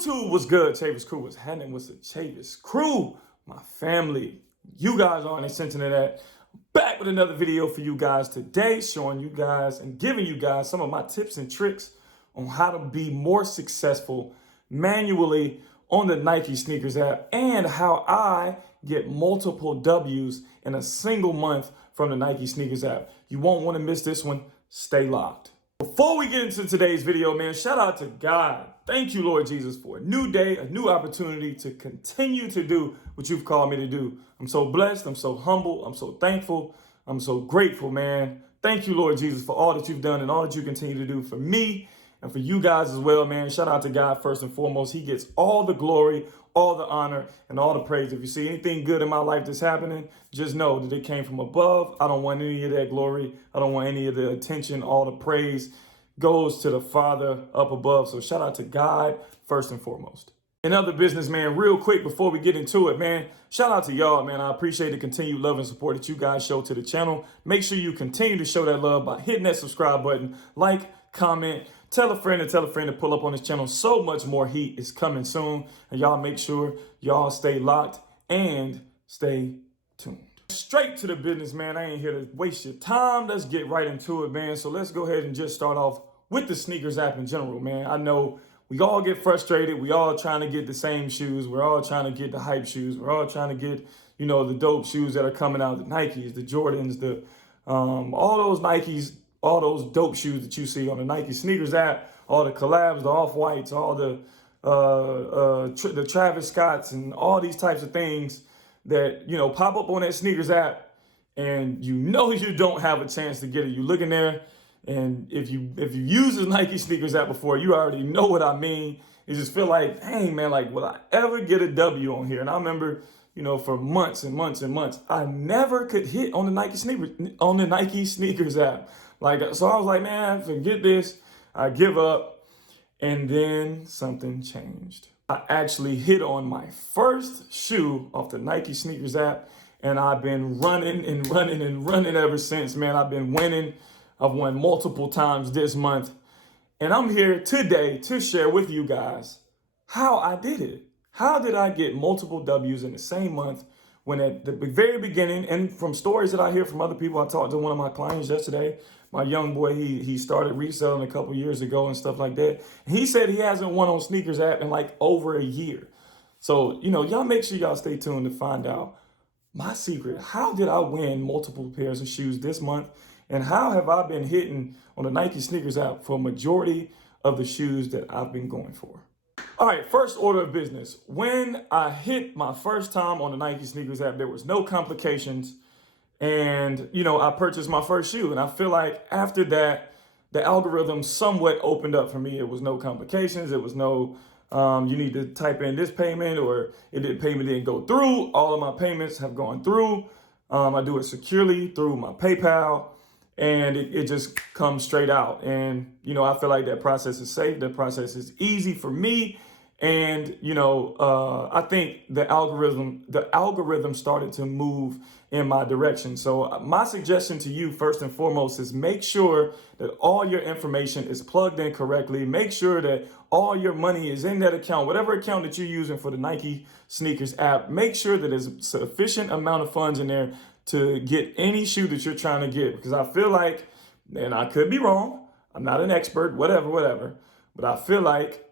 YouTube was good. Chavis Crew was happening with the Chavis Crew. My family, you guys aren't listening to that. Back with another video for you guys today, showing you guys and giving you guys some of my tips and tricks on how to be more successful manually on the Nike Sneakers app and how I get multiple W's in a single month from the Nike Sneakers app. You won't want to miss this one. Stay locked. Before we get into today's video, man, shout out to God. Thank you, Lord Jesus, for a new day, a new opportunity to continue to do what you've called me to do. I'm so blessed. I'm so humble. I'm so thankful. I'm so grateful, man. Thank you, Lord Jesus, for all that you've done and all that you continue to do for me and for you guys as well, man. Shout out to God first and foremost. He gets all the glory, all the honor, and all the praise. If you see anything good in my life that's happening, just know that it came from above. I don't want any of that glory. I don't want any of the attention. All the praise goes to the Father up above. So shout out to God first and foremost. And other business, man, real quick before we get into it, man, shout out to y'all, man. I appreciate the continued love and support that you guys show to the channel. Make sure you continue to show that love by hitting that subscribe button, like, comment, tell a friend to pull up on this channel. So much more heat is coming soon. And y'all make sure y'all stay locked and stay tuned. Straight to the business, man. I ain't here to waste your time. Let's get right into it, man. So let's go ahead and just start off with the sneakers app in general, man. I know we all get frustrated. We all trying to get the same shoes. We're all trying to get the hype shoes. We're all trying to get, you know, the dope shoes that are coming out, the Nikes, the Jordans, the all those Nikes, all those dope shoes that you see on the Nike Sneakers app, all the collabs, the Off-Whites, all the Travis Scotts and all these types of things that, you know, pop up on that Sneakers app and you know you don't have a chance to get it. You look in there and if you use the Nike Sneakers app before, you already know what I mean. You just feel like, hey man, like, will I ever get a W on here? And I remember, you know, for months and months and months, I never could hit on the Nike Sneakers app. Like, so I was like, man, forget this. I give up. And then something changed. I actually hit on my first shoe off the Nike Sneakers app, and I've been running and running and running ever since, man. I've been winning. I've won multiple times this month. And I'm here today to share with you guys how I did it. How did I get multiple W's in the same month when at the very beginning, and from stories that I hear from other people, I talked to one of my clients yesterday, my young boy, he started reselling a couple years ago and stuff like that. And he said he hasn't won on Sneakers app in like over a year. So, you know, y'all make sure y'all stay tuned to find out my secret. How did I win multiple pairs of shoes this month? And how have I been hitting on the Nike Sneakers app for a majority of the shoes that I've been going for? All right, first order of business. When I hit my first time on the Nike Sneakers app, there was no complications. And, you know, I purchased my first shoe. And I feel like after that, the algorithm somewhat opened up for me. It was no complications. It was no, you need to type in this payment or payment didn't go through. All of my payments have gone through. I do it securely through my PayPal. And it just comes straight out. And, you know, I feel like that process is safe. That process is easy for me. And, you know, I think the algorithm started to move in my direction. So my suggestion to you, first and foremost, is make sure that all your information is plugged in correctly. Make sure that all your money is in that account, whatever account that you're using for the Nike Sneakers app. Make sure that there's a sufficient amount of funds in there to get any shoe that you're trying to get. Because I feel like, and I could be wrong, I'm not an expert, whatever, but I feel like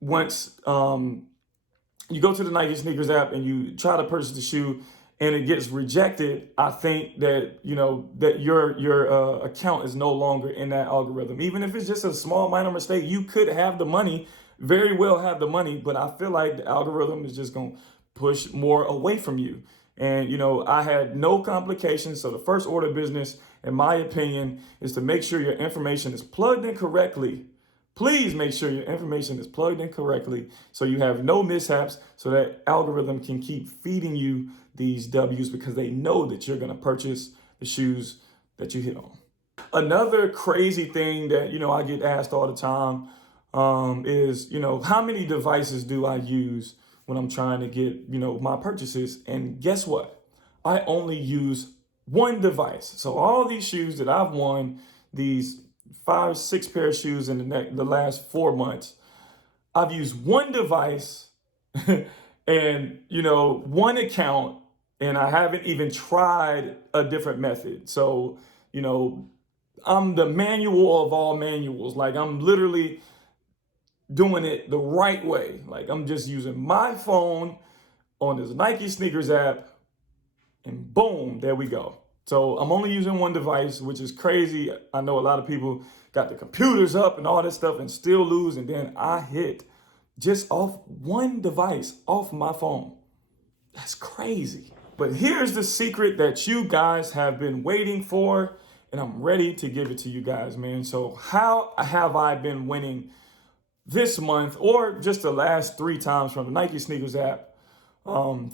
once you go to the Nike Sneakers app and you try to purchase the shoe and it gets rejected, I think that, you know, that your account is no longer in that algorithm. Even if it's just a small minor mistake, you could have the money, very well have the money, but I feel like the algorithm is just going to push more away from you. And, you know, I had no complications. So the first order of business, in my opinion, is to make sure your information is plugged in correctly. Please make sure your information is plugged in correctly so you have no mishaps, so that algorithm can keep feeding you these W's because they know that you're going to purchase the shoes that you hit on. Another crazy thing that, you know, I get asked all the time is, you know, how many devices do I use when I'm trying to get, you know, my purchases? And guess what? I only use one device. So all these shoes that I've won, these 5-6 pair of shoes in the last 4 months, I've used one device and, one account, and I haven't even tried a different method. So, you know, I'm the manual of all manuals. Like, I'm literally doing it the right way. Like, I'm just using my phone on this Nike sneakers app, and boom, there we go. So I'm only using one device, which is crazy. I know a lot of people got the computers up and all this stuff and still lose. And then I hit just off one device, off my phone. That's crazy. But here's the secret that you guys have been waiting for, and I'm ready to give it to you guys, man. So how have I been winning this month, or just the last 3 times from the Nike sneakers app?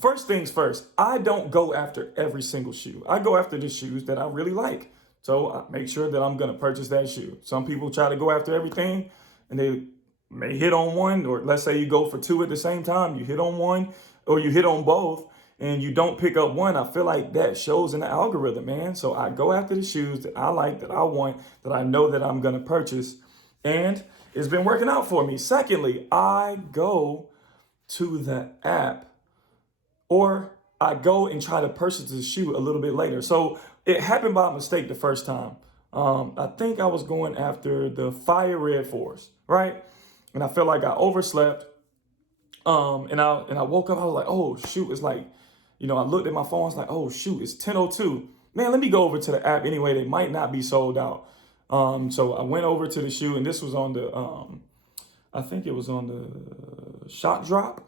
First things first, I don't go after every single shoe. I go after the shoes that I really like. So I make sure that I'm going to purchase that shoe. Some people try to go after everything and they may hit on one, or let's say you go for 2 at the same time, you hit on one or you hit on both and you don't pick up one. I feel like that shows in the algorithm, man. So I go after the shoes that I like, that I want, that I know that I'm going to purchase. And it's been working out for me. Secondly, I go to the app, or I go and try to purchase the shoe a little bit later. So it happened by mistake the first time. I think I was going after the Fire Red 4s, right? And I felt like I overslept. And I woke up, I was like, oh shoot, it's like, I looked at my phone, I was like, oh shoot, it's 10:02. Man, let me go over to the app anyway. They might not be sold out. So I went over to the shoe, and this was on the, I think it was on the Shot Drop.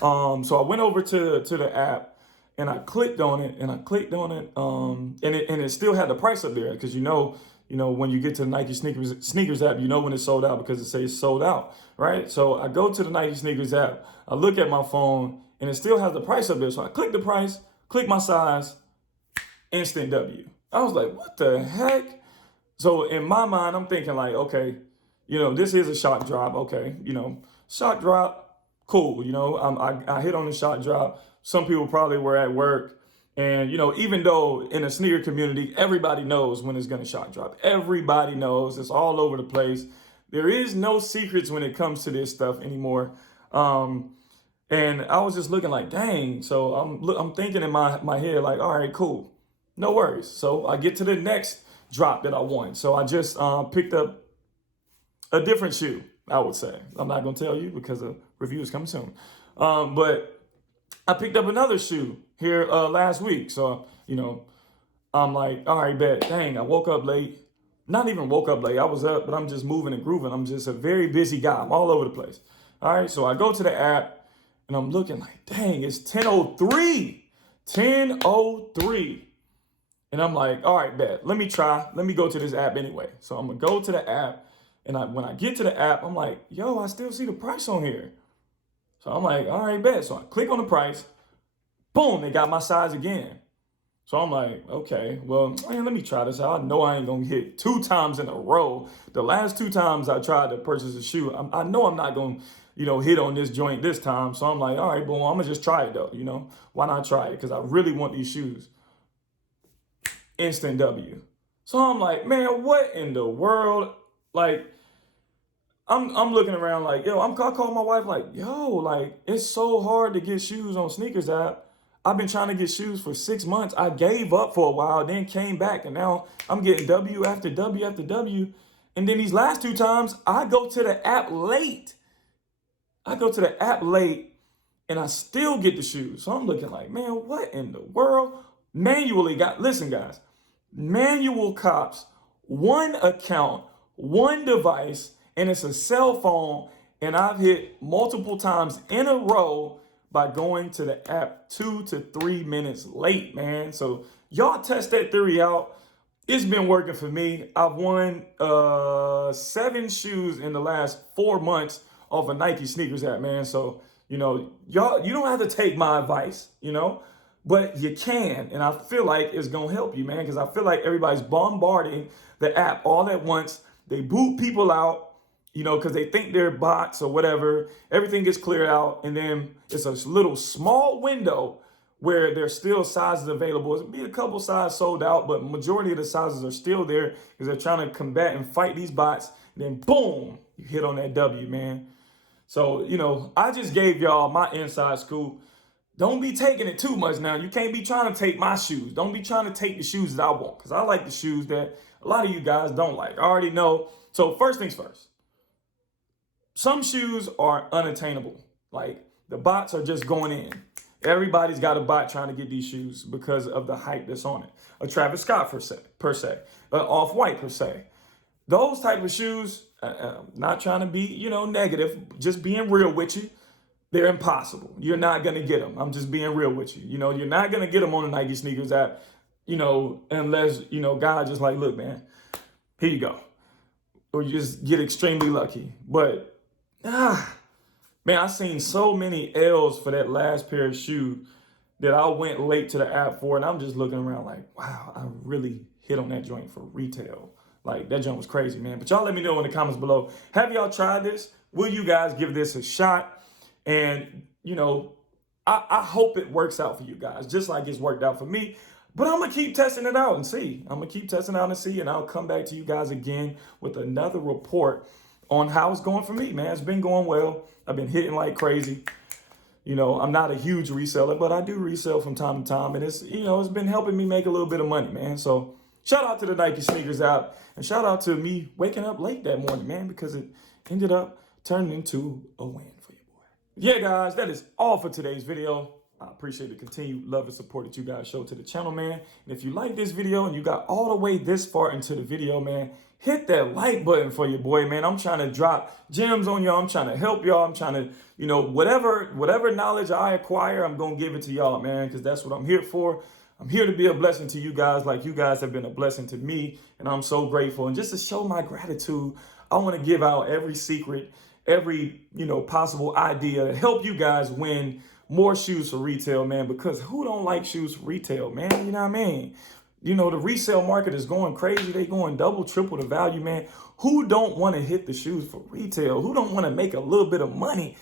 So I went over to the app and I clicked on it, and it still had the price up there, because when you get to the Nike sneakers app, when it's sold out because it says sold out, right? So I go to the Nike sneakers app, I look at my phone, and it still has the price up there. So I click the price, click my size, instant W. I was like, what the heck? So in my mind, I'm thinking like, okay, this is a shock drop. Okay, shock drop, cool. I hit on the shock drop. Some people probably were at work. And, even though in the sneaker community, everybody knows when it's going to shock drop. Everybody knows. It's all over the place. There is no secrets when it comes to this stuff anymore. And I was just looking like, dang. So I'm thinking in my head like, all right, cool. No worries. So I get to the next drop that I want. So I just picked up a different shoe, I would say. I'm not going to tell you because a review is coming soon. But I picked up another shoe here last week. So, I'm like, all right, bet. Dang, I woke up late. Not even woke up late. I was up, but I'm just moving and grooving. I'm just a very busy guy. I'm all over the place. All right, so I go to the app, and I'm looking like, dang, it's 10:03. 10:03. And I'm like, all right, bet. Let me try. Let me go to this app anyway. So I'm going to go to the app. And when I get to the app, I'm like, yo, I still see the price on here. So I'm like, all right, bet. So I click on the price. Boom, they got my size again. So I'm like, okay, well, man, let me try this out. I know I ain't going to hit 2 times in a row. The last 2 times I tried to purchase a shoe, I know I'm not going to, hit on this joint this time. So I'm like, all right, boom, I'm going to just try it though. Why not try it? Because I really want these shoes. Instant W. So I'm like, man, what in the world? Like, I'm looking around like, yo, I call my wife like, yo, like, it's so hard to get shoes on sneakers app. I've been trying to get shoes for 6 months. I gave up for a while, then came back, and now I'm getting W after W after W. And then these last 2 times, I go to the app late. And I still get the shoes. So I'm looking like, man, what in the world? Listen, guys, manual cops, 1 account, 1 device, and it's a cell phone, and I've hit multiple times in a row by going to the app 2 to 3 minutes late, man. So y'all test that theory out. It's been working for me. I've won 7 shoes in the last 4 months off a Nike sneakers app, man. So, y'all, you don't have to take my advice, but you can. And I feel like it's going to help you, man, because I feel like everybody's bombarding the app all at once. They boot people out, because they think they're bots or whatever. Everything gets cleared out, and then it's a little small window where there's still sizes available. It'll be a couple sizes sold out, but majority of the sizes are still there because they're trying to combat and fight these bots. And then boom, you hit on that W, man. So, I just gave y'all my inside scoop. Don't be taking it too much now. You can't be trying to take my shoes. Don't be trying to take the shoes that I want, because I like the shoes that a lot of you guys don't like. I already know. So first things first, some shoes are unattainable. Like, the bots are just going in. Everybody's got a bot trying to get these shoes because of the hype that's on it. A Travis Scott per se, an Off-White per se. Those type of shoes, not trying to be, negative, just being real with you, they're impossible. You're not going to get them. I'm just being real with you. You're not going to get them on the Nike Sneakers app, unless, God just like, look, man, here you go. Or you just get extremely lucky. But, man, I seen so many L's for that last pair of shoes that I went late to the app for, and I'm just looking around like, wow, I really hit on that joint for retail. Like, that joint was crazy, man. But y'all let me know in the comments below. Have y'all tried this? Will you guys give this a shot? And, I hope it works out for you guys, just like it's worked out for me. But I'm going to keep testing it out and see. And I'll come back to you guys again with another report on how it's going for me, man. It's been going well. I've been hitting like crazy. I'm not a huge reseller, but I do resell from time to time. And it's been helping me make a little bit of money, man. So shout out to the Nike Sneakers app, and shout out to me waking up late that morning, man, because it ended up turning into a win for you, boy. Yeah, guys, that is all for today's video. I appreciate the continued love and support that you guys show to the channel, man. And if you like this video and you got all the way this far into the video, man, hit that like button for your boy, man. I'm trying to drop gems on y'all. I'm trying to help y'all. I'm trying to, whatever knowledge I acquire, I'm going to give it to y'all, man, because that's what I'm here for. I'm here to be a blessing to you guys like you guys have been a blessing to me, and I'm so grateful. And just to show my gratitude, I want to give out every secret, every, possible idea to help you guys win more shoes for retail, man, because who don't like shoes for retail, man? You know what I mean? The resale market is going crazy. They going double, triple the value, man. Who don't want to hit the shoes for retail? Who don't want to make a little bit of money?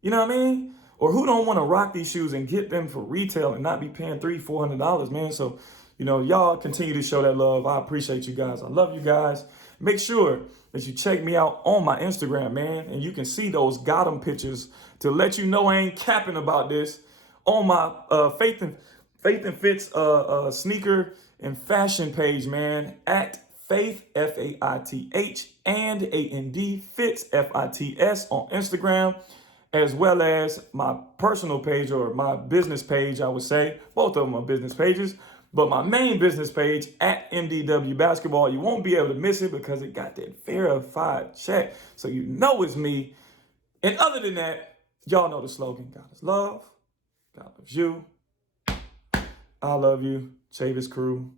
You know what I mean? Or who don't want to rock these shoes and get them for retail and not be paying $300-$400, man? So, y'all continue to show that love. I appreciate you guys. I love you guys. Make sure that you check me out on my Instagram, man. And you can see those got 'em pictures to let you know I ain't capping about this on my Faith and Fits sneaker and fashion page, man, at Faith, Faith, and A-N-D, Fits, Fits on Instagram, as well as my personal page, or my business page, I would say. Both of them are business pages, but my main business page at MDW Basketball, you won't be able to miss it because it got that verified check. So it's me. And other than that, y'all know the slogan, God is love, God loves you, I love you, Chavis Crew.